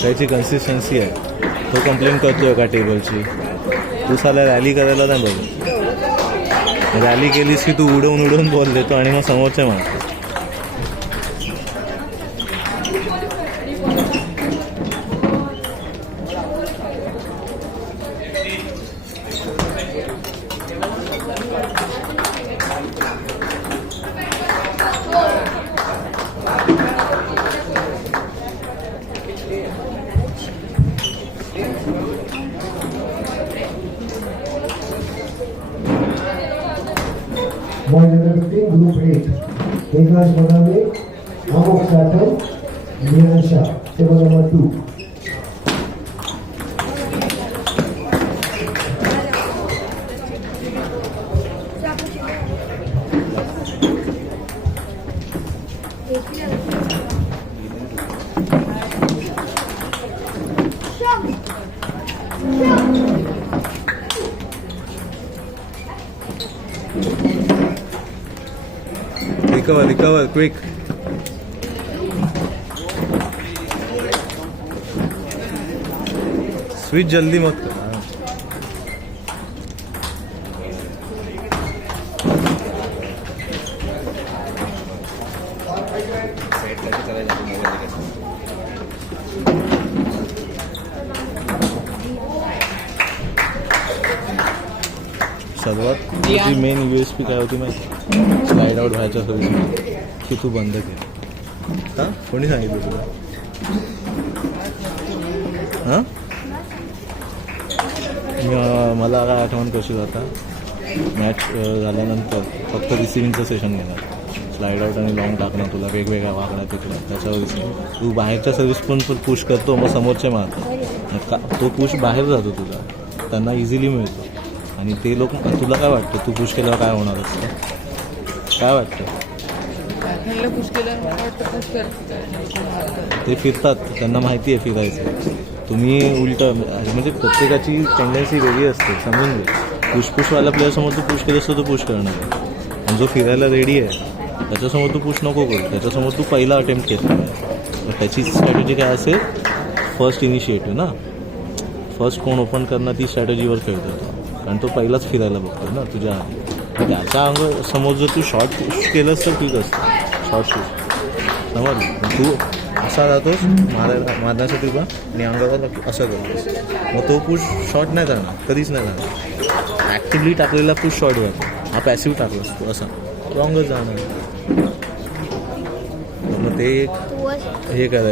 त्याची कन्सिस्टन्सी आहे. तो कंप्लेंट करतोय का टेबलची, तू साला रॅली करायला नाही बघ. रॅली केलीस की तू उडवून उडवून बॉल देतो आणि मग समोरचे मारतो. Boys under 15, Group 8. Eklas Badame, Amok Satal, Miran Shah. Table number 2. Recover, quick. Switch जल्दी मत कर. सर्वात तुझी मेन USP काय होती माहिती? स्लाइड आउट व्हायच्या सोयी की तू बंद केली. हां, कोणी सांगितलं तुला? हां, मला काय आठवण कशी जाता, मॅच झाल्यानंतर फक्त रिसिव्हिंगचं सेशन घेणार. स्लाइड आउट आणि लॉंग टाकणं तुला वेगवेगळ्या वागण्या तिकडं, त्याच्यावर रिसिव्हिंग. तू बाहेरच्या सर्व्हिस पण पुश करतो, मग समोरचे मारतो का. तो पुश बाहेर जातो तुझा, त्यांना इझिली मिळतो. आणि ते लोक, तुला काय वाटतं तू पुश केल्यावर काय होणार असतं? काय वाटतं? ते फिरतात, त्यांना माहिती आहे फिरायचं. तुम्ही उलटं, म्हणजे प्रत्येकाची टेंडन्सी वेगळी असते, समजून घे. पुशवाल्या प्लेअरसमोर तू पुश केलं असतं तो पुश करणार. आणि जो फिरायला रेडी आहे त्याच्यासमोर तू पुश नको करू, त्याच्यासमोर तू पहिला अटेम्प्ट केला. त्याची स्ट्रॅटेजी काय असेल? फर्स्ट इनिशिएटिव्ह ना, फर्स्ट कोण ओपन करणार ती स्ट्रॅटेजीवर खेळतो तो. कारण तो पहिलाच फिरायला बघतो ना तुझ्या. त्याच्या अंग समोर जर तू शॉर्ट पुश केलंस तर ठीक असतं, शॉर्ट पुश समज. तू असा जातोस मारण्यासाठी तुला आणि अंगाला असं करतोस, मग तो पुश शॉर्ट नाही जाणार, कधीच नाही जाणार. ॲक्टिव्हली टाकलेला पुश शॉर्ट जातो. हा पॅसिव्ह टाकलास तू असा रॉंगच जाणार. मग ते हे करायचं.